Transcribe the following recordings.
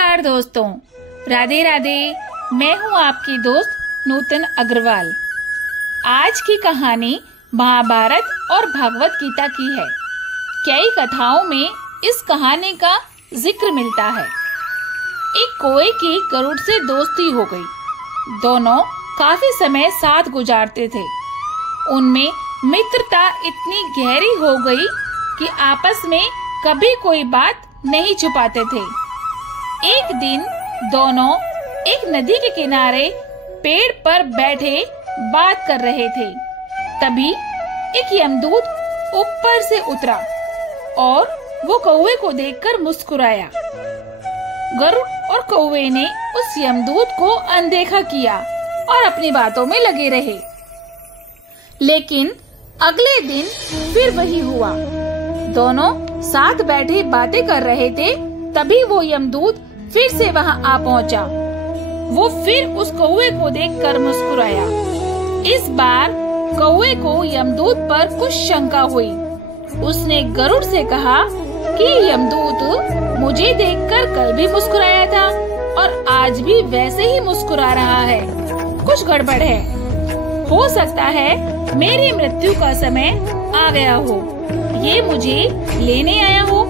नमस्कार दोस्तों, राधे राधे। मैं हूँ आपकी दोस्त नूतन अग्रवाल। आज की कहानी महाभारत और भागवत गीता की है। कई कथाओं में इस कहानी का जिक्र मिलता है। एक कौवे की गरुड़ से दोस्ती हो गई। दोनों काफी समय साथ गुजारते थे। उनमें मित्रता इतनी गहरी हो गई कि आपस में कभी कोई बात नहीं छुपाते थे। एक दिन दोनों एक नदी के किनारे पेड़ पर बैठे बात कर रहे थे। तभी एक यमदूत ऊपर से उतरा और वो कौवे को देखकर मुस्कुराया। गरुड़ और कौवे ने उस यमदूत को अनदेखा किया और अपनी बातों में लगे रहे। लेकिन अगले दिन फिर वही हुआ। दोनों साथ बैठे बातें कर रहे थे। तभी वो यमदूत फिर से वहां आ पहुंचा। वो फिर उस कौवे को देखकर मुस्कुराया। इस बार कौवे को यमदूत पर कुछ शंका हुई। उसने गरुड़ से कहा कि यमदूत मुझे देखकर कल भी मुस्कुराया था और आज भी वैसे ही मुस्कुरा रहा है। कुछ गड़बड़ है। हो सकता है मेरी मृत्यु का समय आ गया हो, ये मुझे लेने आया हो।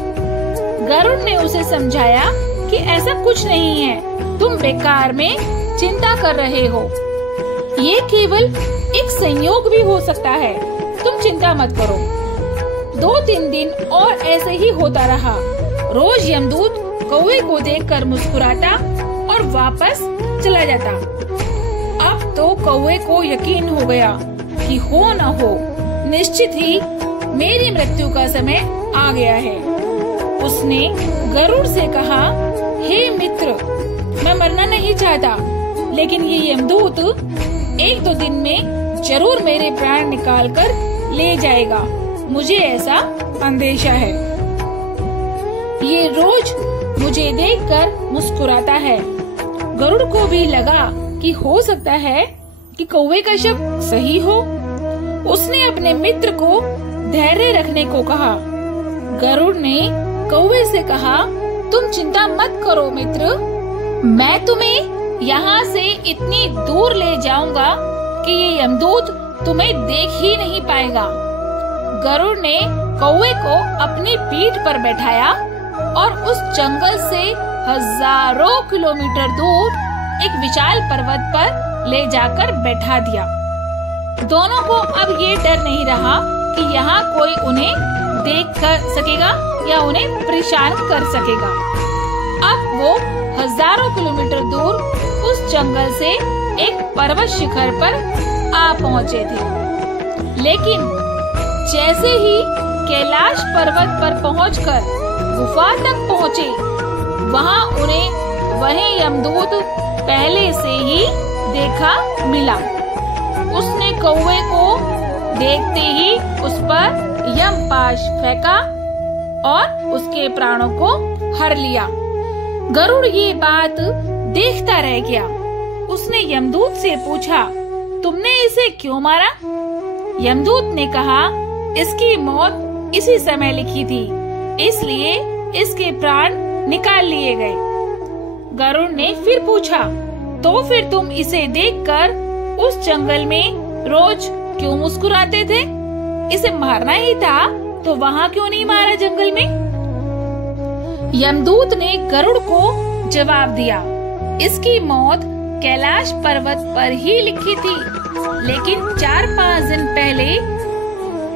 गरुड़ ने उसे समझाया कि ऐसा कुछ नहीं है, तुम बेकार में चिंता कर रहे हो। ये केवल एक संयोग भी हो सकता है, तुम चिंता मत करो। 2-3 दिन और ऐसे ही होता रहा। रोज यमदूत कौवे को देखकर मुस्कुराता और वापस चला जाता। अब तो कौवे को यकीन हो गया कि हो न हो निश्चित ही मेरी मृत्यु का समय आ गया है। उसने गरुड़ से कहा, हे मित्र, मैं मरना नहीं चाहता, लेकिन ये यमदूत 1-2 दिन में जरूर मेरे प्राण निकाल कर ले जाएगा। मुझे ऐसा अंदेशा है। ये रोज मुझे देखकर मुस्कुराता है। गरुड़ को भी लगा कि हो सकता है कि कौवे का शक सही हो। उसने अपने मित्र को धैर्य रखने को कहा। गरुड़ ने कौवे से कहा, तुम चिंता मत करो मित्र, मैं तुम्हें यहाँ से इतनी दूर ले जाऊंगा कि ये यमदूत तुम्हें देख ही नहीं पाएगा। गरुड़ ने कौवे को अपनी पीठ पर बैठाया और उस जंगल से हजारों किलोमीटर दूर एक विशाल पर्वत पर ले जाकर बैठा दिया। दोनों को अब ये डर नहीं रहा कि यहाँ कोई उन्हें देख कर सकेगा या उन्हें परेशान कर सकेगा। अब वो हजारों किलोमीटर दूर उस जंगल से एक पर्वत शिखर पर आ पहुँचे थे। लेकिन जैसे ही कैलाश पर्वत पर पहुंचकर गुफा तक पहुँचे, वहाँ उन्हें वही यमदूत पहले से ही देखा मिला। उसने कौवे को देखते ही उस पर यमपाश फेंका और उसके प्राणों को हर लिया। गरुड़ ये बात देखता रह गया। उसने यमदूत से पूछा, तुमने इसे क्यों मारा? यमदूत ने कहा, इसकी मौत इसी समय लिखी थी, इसलिए इसके प्राण निकाल लिए गए। गरुड़ ने फिर पूछा, तो फिर तुम इसे देखकर उस जंगल में रोज क्यों मुस्कुराते थे? इसे मारना ही था तो वहाँ क्यों नहीं मारा जंगल में? यमदूत ने गरुड़ को जवाब दिया, इसकी मौत कैलाश पर्वत पर ही लिखी थी, लेकिन 4-5 दिन पहले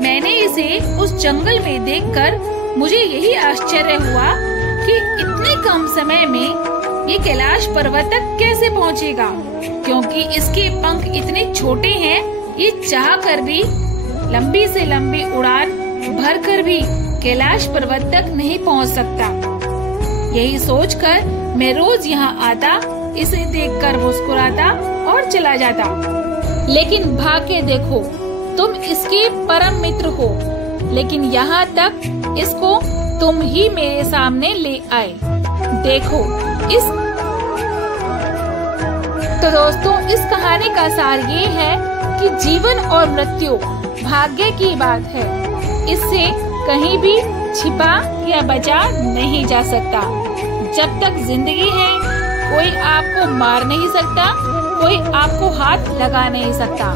मैंने इसे उस जंगल में देखकर मुझे यही आश्चर्य हुआ कि इतने कम समय में ये कैलाश पर्वत तक कैसे पहुँचेगा, क्योंकि इसके पंख इतने छोटे हैं, ये चाह कर भी लंबी से लंबी उड़ान भर कर भी कैलाश पर्वत तक नहीं पहुंच सकता। यही सोचकर मैं रोज यहाँ आता, इसे देखकर मुस्कुराता और चला जाता। लेकिन भाग्य देखो, तुम इसके परम मित्र हो, लेकिन यहाँ तक इसको तुम ही मेरे सामने ले आए। देखो तो दोस्तों, इस कहानी का सार ये है कि जीवन और मृत्यु भाग्य की बात है। इससे कहीं भी छिपा या बचा नहीं जा सकता। जब तक जिंदगी है कोई आपको मार नहीं सकता, कोई आपको हाथ लगा नहीं सकता,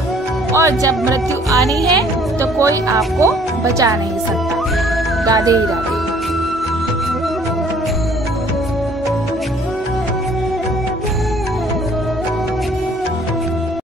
और जब मृत्यु आनी है तो कोई आपको बचा नहीं सकता। राधे राधे।